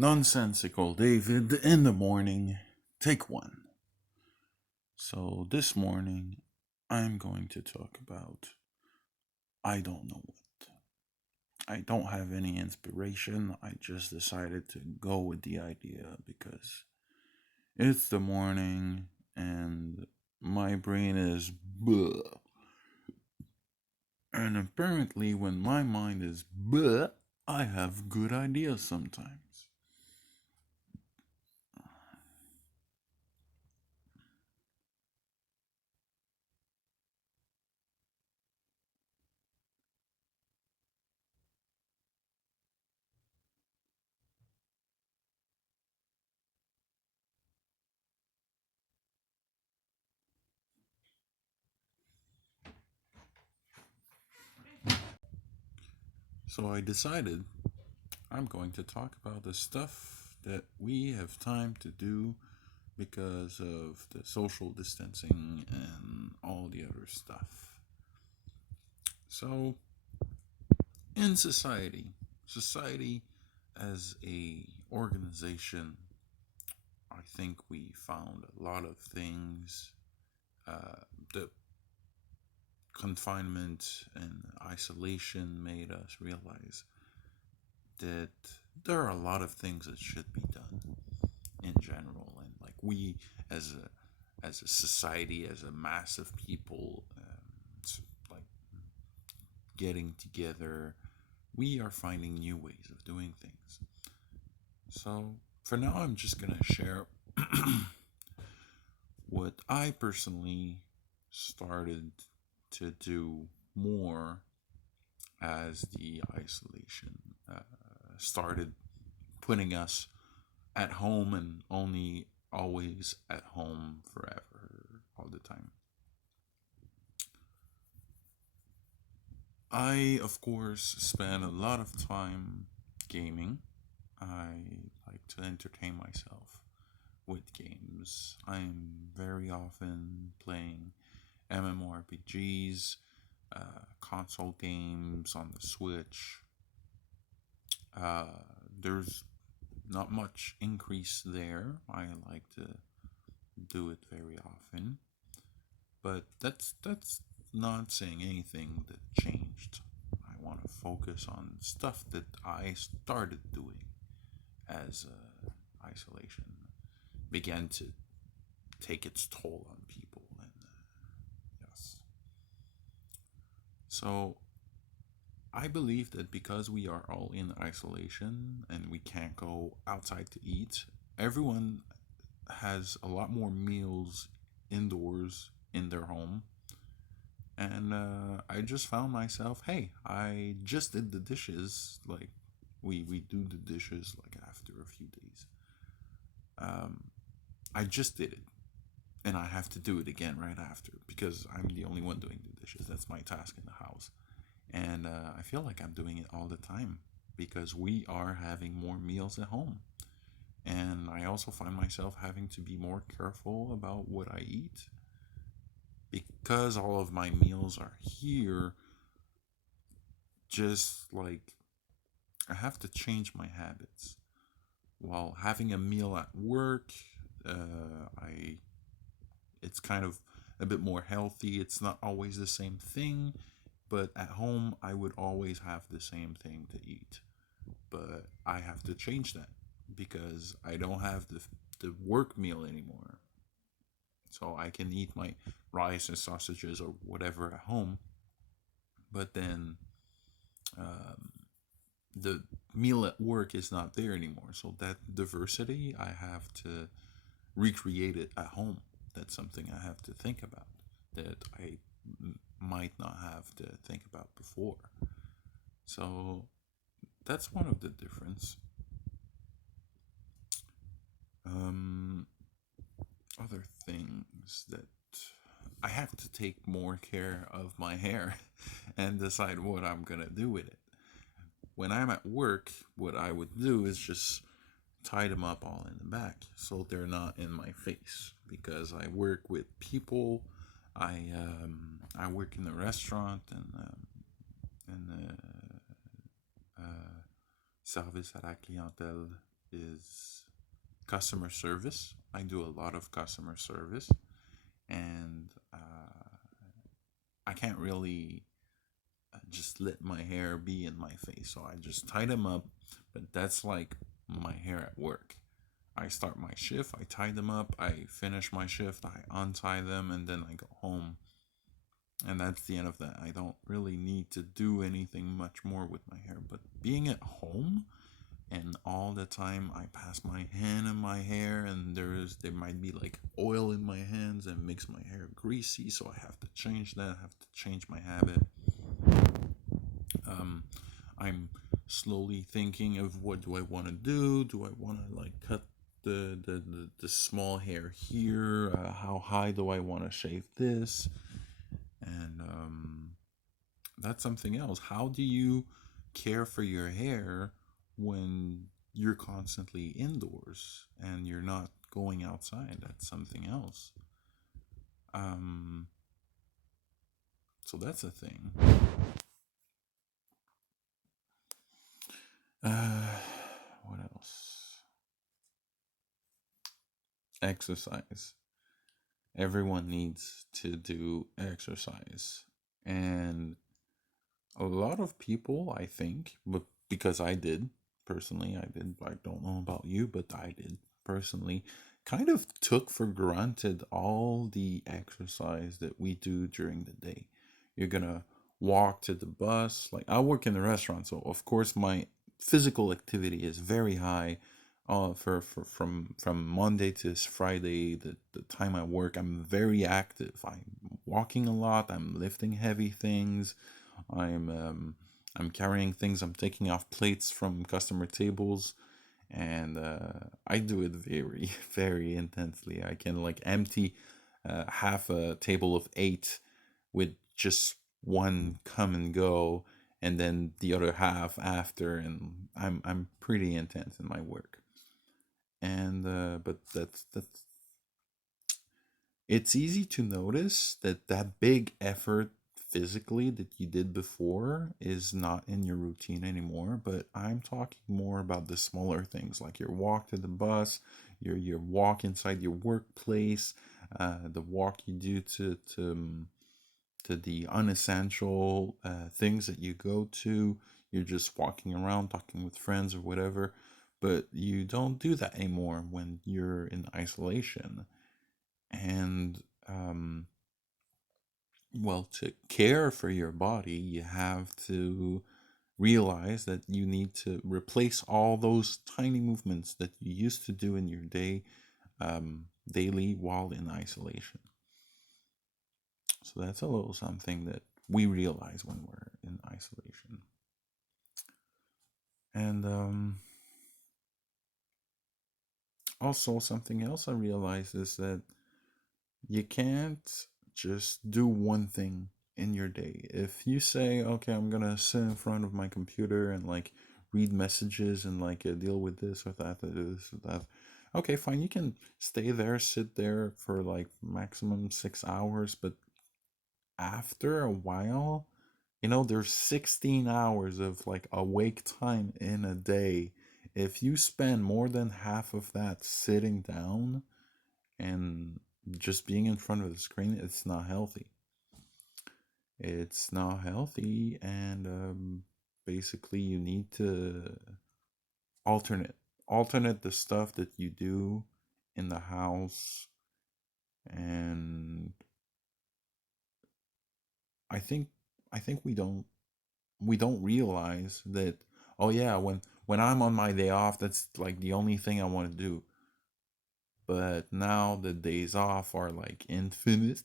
Nonsensical David in the morning, take one. So, this morning, I'm going to talk about I don't know what. I don't have any inspiration. I just decided to go with the idea because it's the morning and my brain is bleh. And apparently, when my mind is bleh, I have good ideas sometimes. So I decided I'm going to talk about the stuff that we have time to do because of the social distancing and all the other stuff. So, in society as a organization, I think we found a lot of things. The confinement and isolation made us realize that there are a lot of things that should be done in general, and like we as a society, as a mass of people, like getting together, we are finding new ways of doing things. So for now, I'm just gonna share what I personally started to do more as the isolation started putting us at home and only always at home forever all the time. I, of course, spend a lot of time gaming. I like to entertain myself with games. I'm very often playing MMORPGs, console games on the Switch. Uh, there's not much increase there. I like to do it very often, but that's not saying anything that changed. I want to focus on stuff that I started doing as isolation began to take its toll on people, and yes. So I believe that because we are all in isolation and we can't go outside to eat, everyone has a lot more meals indoors in their home. And I just found myself, hey, I just did the dishes. Like, we do the dishes like after a few days. Um, I just did it. And I have to do it again right after because I'm the only one doing the dishes. That's my task in the house. And I feel like I'm doing it all the time because we are having more meals at home. And I also find myself having to be more careful about what I eat because all of my meals are here. Just like I have to change my habits. While having a meal at work, I it's kind of a bit more healthy. It's not always the same thing, but at home I would always have the same thing to eat. But I have to change that because I don't have the work meal anymore. So I can eat my rice and sausages or whatever at home, but then um, the meal at work is not there anymore. So that diversity, I have to recreate it at home. That's something I have to think about that might not have to think about before. So that's one of the difference. Um, Other things that I have to take more care of my hair and decide what I'm gonna do with it. When I'm at work, what I would do is just tie them up all in the back so they're not in my face because I work with people. I work in a restaurant and service à la clientèle. is customer service. I do a lot of customer service, and I can't really just let my hair be in my face. So I just tie them up, but that's like my hair at work. I start my shift, I tie them up, I finish my shift, I untie them, and then I go home. And that's the end of that. I don't really need to do anything much more with my hair. But being at home and all the time I pass my hand in my hair and there might be like oil in my hands and makes my hair greasy, so I have to change that. I have to change my habit. Um, I'm slowly thinking of what do I want to do? Do I want to like cut the small hair here? How high do I want to shave this? And that's something else. How do you care for your hair when you're constantly indoors and you're not going outside? That's something else. Um, so that's a thing. What else? Exercise. Everyone needs to do exercise. And a lot of people, I think, but because I did personally, I did, I don't know about you, but I did personally, kind of took for granted all the exercise that we do during the day. You're gonna walk to the bus. Like, I work in a restaurant, so of course my physical activity is very high. For from Monday to Friday, the time I work, I'm very active. I'm walking a lot. I'm lifting heavy things. I'm um, I'm carrying things. I'm taking off plates from customer tables, and I do it very very intensely. I can like empty half a table of eight with just one come and go, and then the other half after. And I'm pretty intense in my work. And but that's it's easy to notice that that big effort physically that you did before is not in your routine anymore. But I'm talking more about the smaller things, like your walk to the bus, your walk inside your workplace, the walk you do to the unessential things that you go to. You're just walking around talking with friends or whatever, but you don't do that anymore when you're in isolation. And well, to care for your body, you have to realize that you need to replace all those tiny movements that you used to do in your day daily while in isolation. So that's a little something that we realize when we're in isolation. And also, something else I realized is that you can't just do one thing in your day. If you say, okay, I'm gonna sit in front of my computer and like read messages and like deal with this or that, this or that, okay, fine, you can stay there, sit there for like maximum 6 hours, but after a while, there's 16 hours of like awake time in a day. If you spend more than half of that sitting down and just being in front of the screen, it's not healthy. It's not healthy, and basically, you need to alternate alternate the stuff that you do in the house. And I think I think we don't realize that. Oh yeah, when I'm on my day off, that's like the only thing I want to do. But now the days off are like infinite,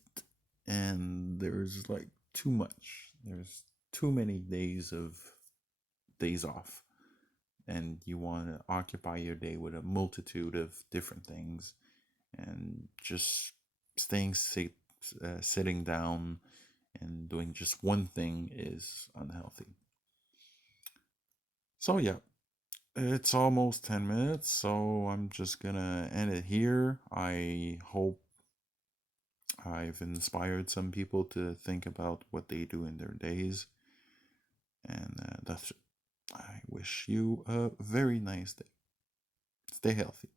and there's like too much. There's too many days off, and you want to occupy your day with a multitude of different things, and just sitting down and doing just one thing is unhealthy. So yeah, it's almost 10 minutes, so I'm just gonna end it here. I hope I've inspired some people to think about what they do in their days. And that's it. I wish you a very nice day. Stay healthy.